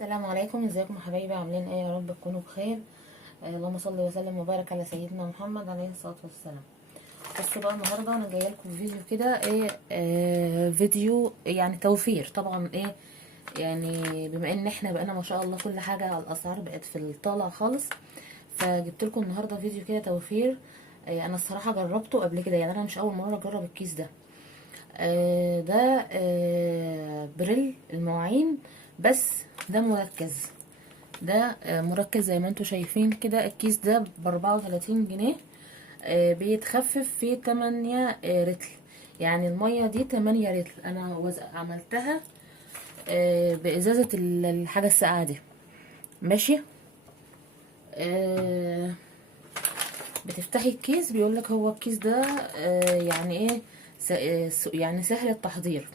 السلام عليكم، ازيكم يا حبايبي؟ عاملين ايه؟ يا رب تكونوا بخير. اللهم صل وسلم وبارك على سيدنا محمد عليه الصلاه والسلام. بصوا بقى، النهارده انا جايه لكم فيديو كده ايه، فيديو يعني توفير طبعا ايه. يعني بما ان احنا بقينا ما شاء الله كل حاجه الاسعار بقت في الطالع خالص، فجبت لكم النهارده فيديو كده توفير. انا الصراحه جربته قبل كده، يعني انا مش اول مره اجرب الكيس ده. ده بريل المواعين، بس ده مركز. ده مركز زي ما انتوا شايفين كده. الكيس ده ب34 جنيه. بيتخفف في 8 رتل. يعني المية دي 8 رتل. انا عملتها بازازة الحاجة الساقعة دي. ماشي. آه، بتفتحي الكيس، بيقولك هو الكيس ده يعني ايه، يعني سهل التحضير.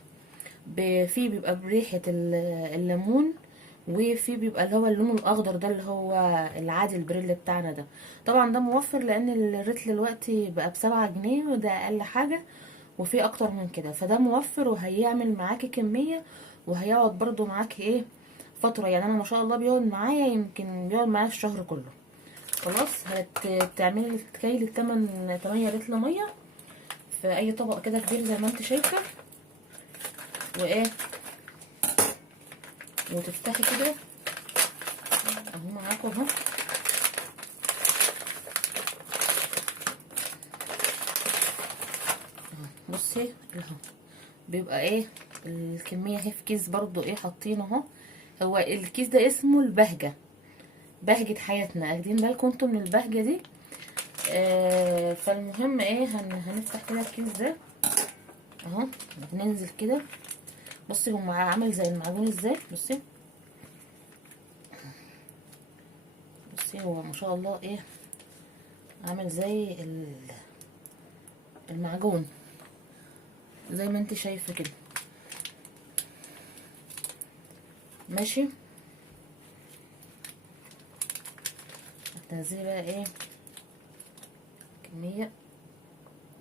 فيه بيبقى بريحة الليمون، وفي بيبقى اللي هو اللون الاخضر ده اللي هو العادي البريل بتاعنا ده. طبعا ده موفر لان الريتل دلوقتي بقى ب7 جنيه، وده اقل حاجة. وفي اكتر من كده، فده موفر وهيعمل معاكي كمية، وهيقعد برضو معاكي ايه فترة. يعني انا ما شاء الله بيقعد معايا، يمكن بيقعد معايا الشهر كله. خلاص، هتعملي تكيلي 8 رتل مية في اي طبق كده كبير زي ما انت شايفة، وايه، وتفتحي كده اهو معاكم اهو. بصي اهو، بيبقى ايه الكمية اهي في كيس برضو ايه حاطينه اهو. هو الكيس ده اسمه البهجة، بهجة حياتنا. اخدين بالكم انتوا من البهجة دي؟ فالمهم ايه، هنفتح كده الكيس ده اهو. ننزل كده. بصي هو عامل زي المعجون ازاي. بصي بصي، هو ما شاء الله ايه، عامل زي المعجون زي ما انت شايفه كده. ماشي. هتنزلي بقى ايه كمية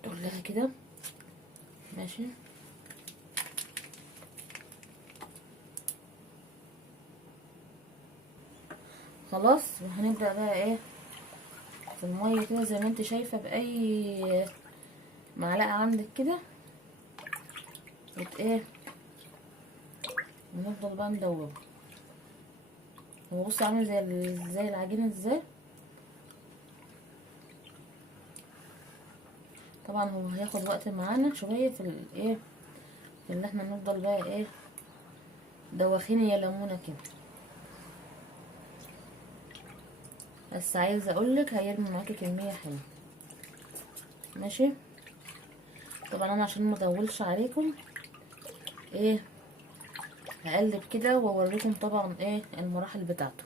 كلها كده. ماشي. خلاص، وهنبدأ بقى ايه في المية كده زي ما انت شايفة، بأي معلقة عندك كده. ايه، ونفضل بقى ندوب. هو بص عامل زي العجينة ازاي. طبعا هو هياخد وقت معانا شوية في الايه، في اللي احنا نفضل بقى ايه دوخين يا ليمونة كده. بس عايزة اقولك هيرمي معاكي كمية حلوة. ماشي. طبعا انا عشان مطولش عليكم ايه، هقلب كده واوريكم طبعا ايه المراحل بتاعته.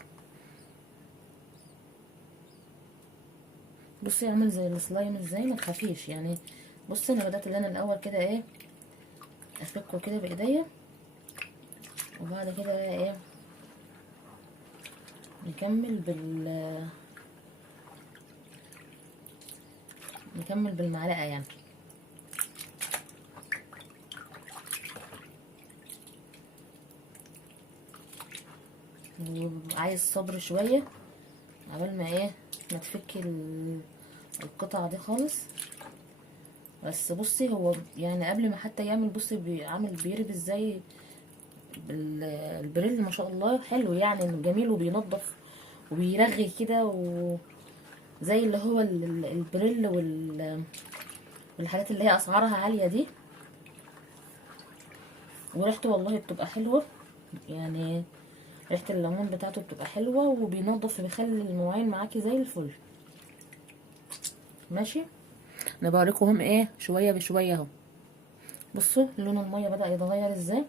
بصي عامل زي السلايم ازاي، ما تخافيش يعني. بصي انا بدأت انا الاول كده ايه، افكه كده بايديا، وبعد كده بقى ايه نكمل نكمل بالمعلقة يعني. وعايز صبر شوية عبال ما ايه، ما تفكي القطعة دي خالص. بس بصي هو يعني قبل ما حتى يعمل، بصي عامل بيرب ازاي. البريل ما شاء الله حلو، يعني انه جميل وبينضف وبيرغي كده، وزي اللي هو البريل والحاجات اللي هي اسعارها عالية دي. وريحته والله بتبقى حلوة، يعني ريحة الليمون بتاعته بتبقى حلوة، وبينضف وبيخلي المواعين معاكي زي الفل. ماشي. انا بوريكم ايه شوية بشوية اهو. بصوا لون المية بدأ يتغير ازاي.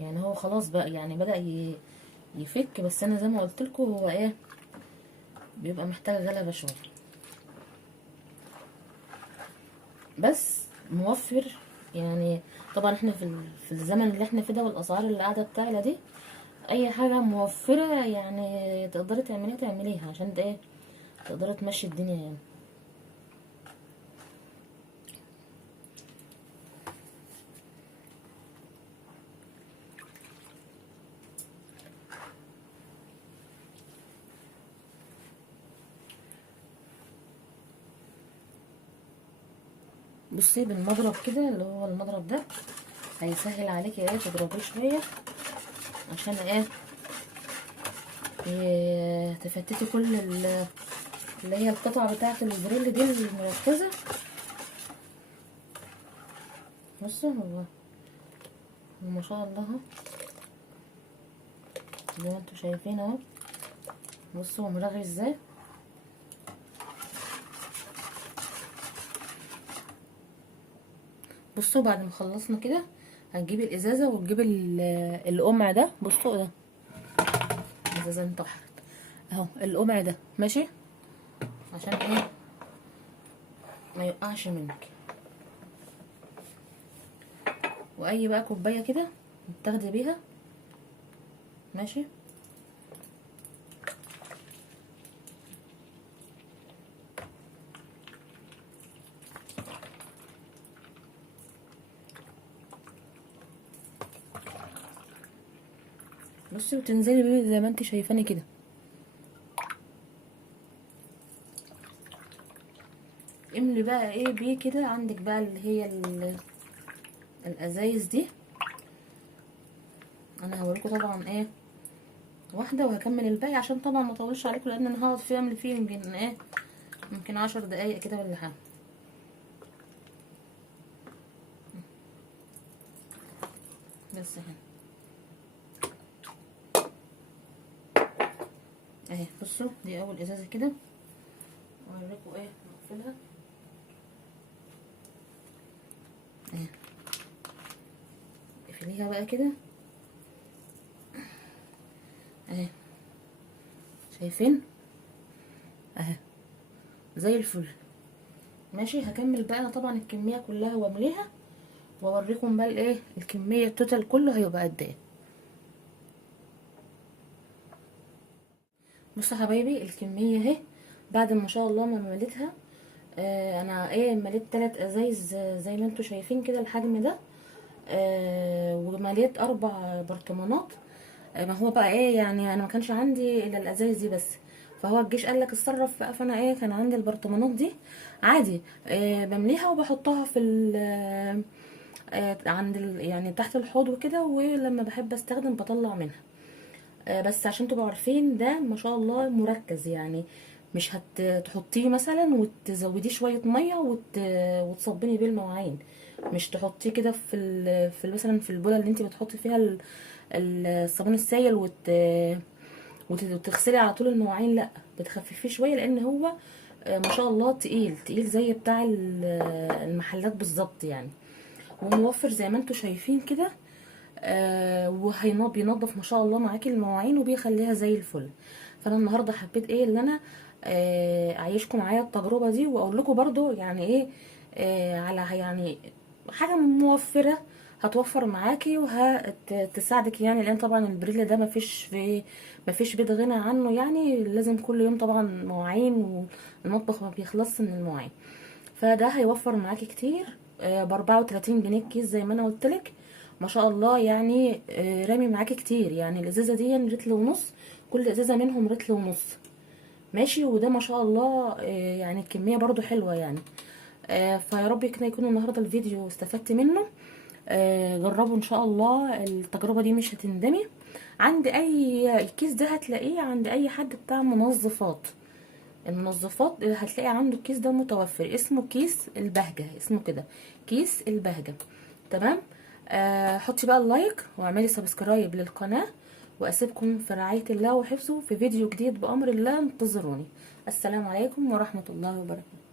يعني هو خلاص بقى، يعني بدأ يفك. بس انا زي ما قلت لكم هو ايه، بيبقى محتاج غلبة شوية، بس موفر يعني. طبعا احنا في الزمن اللي احنا فيه ده، والاسعار اللي قاعدة بتاعنا دي، اي حاجة موفرة يعني تقدري تعمليها عشان ده ايه، تقدري تمشي الدنيا يعني. بصي بالمضرب كده، اللي هو المضرب ده هيسهل عليكي ايه تضربيه شويه، عشان ايه تفتتي كل اللي هي القطعه بتاعه البريل دي المركزه. بصوا هو ما شاء الله اهو، زي ما انتوا شايفين اهو. بصوا هو مرغي ازاي. بصوا بعد ما خلصنا كده هنجيب الازازه وتجيب القمع ده. بصوا ده الازازه انتحرت اهو، القمع ده ماشي عشان ايه ما يقعش منك. واي بقى كوبايه كده بتاخدي بيها ماشي. بصي وتنزلي بيه زي ما انت شايفاني كده. املي بقى ايه بيه كده. عندك بقى اللي هي الازايز دي. انا هوريكم طبعا ايه واحده وهكمل الباقي عشان طبعا ما اطولش عليكم، لان انا هقعد فيه املي فيه يمكن ايه يمكن 10 دقايق كده ولا حاجه. بس هنا اهي. بصوا دي اول ازازه كده، اوريكم ايه نقفلها اهي. اقفليها بقى كده اهي، شايفين اهي زي الفل ماشي. هكمل بقى انا طبعا الكميه كلها وامليها واوريكم بقى الايه الكميه التوتال كله هيبقى قد ايه. بصوا يا حبايبي الكميه اهي بعد ما شاء الله ما مليتها. انا ايه مليت 3 ازايز زي ما انتوا شايفين كده الحجم ده. ومليت 4 برطمانات. ما هو بقى ايه يعني انا ما كانش عندي الا الازايز دي بس، فهو الجيش قال لك اتصرف بقى. فانا ايه كان عندي البرطمانات دي عادي بمليها وبحطها في عند يعني تحت الحوض وكده، ولما بحب استخدم بطلع منها. بس عشان تبقوا عارفين ده ما شاء الله مركز يعني، مش هتحطيه مثلا وتزوديه شويه ميه وتصبني بيه المواعين. مش تحطيه كده في مثلا في البوله اللي انت بتحطي فيها الصابون السائل وتغسلي على طول المواعين. لا بتخففيه شويه، لان هو ما شاء الله تقيل تقيل زي بتاع المحلات بالظبط يعني. وموفر زي ما انتوا شايفين كده. بينضف ما شاء الله معاكي المواعين وبيخليها زي الفل. فانا النهارده حبيت ايه اللي انا اعيشكم معايا التجربه دي، واقول لكم برضو يعني ايه على يعني حاجه موفره هتوفر معاكي وهتساعدك يعني. لان طبعا البريل ده مفيش بيت غنى عنه يعني، لازم كل يوم طبعا مواعين، والمطبخ ما بيخلصش من المواعين. فده هيوفر معاكي كتير. ب34 جنيه الكيس زي ما انا قلتلك. ما شاء الله يعني رامي معاكي كتير يعني. الازازه دي رتل ونص، كل ازازه منهم رتل ونص ماشي. وده ما شاء الله يعني الكميه برضو حلوه يعني. فيا رب كده يكون النهارده الفيديو استفدت منه. جربوا ان شاء الله التجربه دي مش هتندمي. عند اي الكيس ده هتلاقيه عند اي حد بتاع منظفات. المنظفات هتلاقي عنده الكيس ده متوفر، اسمه كيس البهجة، اسمه كده كيس البهجة. تمام. حطي بقى اللايك واعملي سبسكرايب للقناة، واسيبكم في رعاية الله وحفظه في فيديو جديد بأمر الله. انتظروني. السلام عليكم ورحمة الله وبركاته.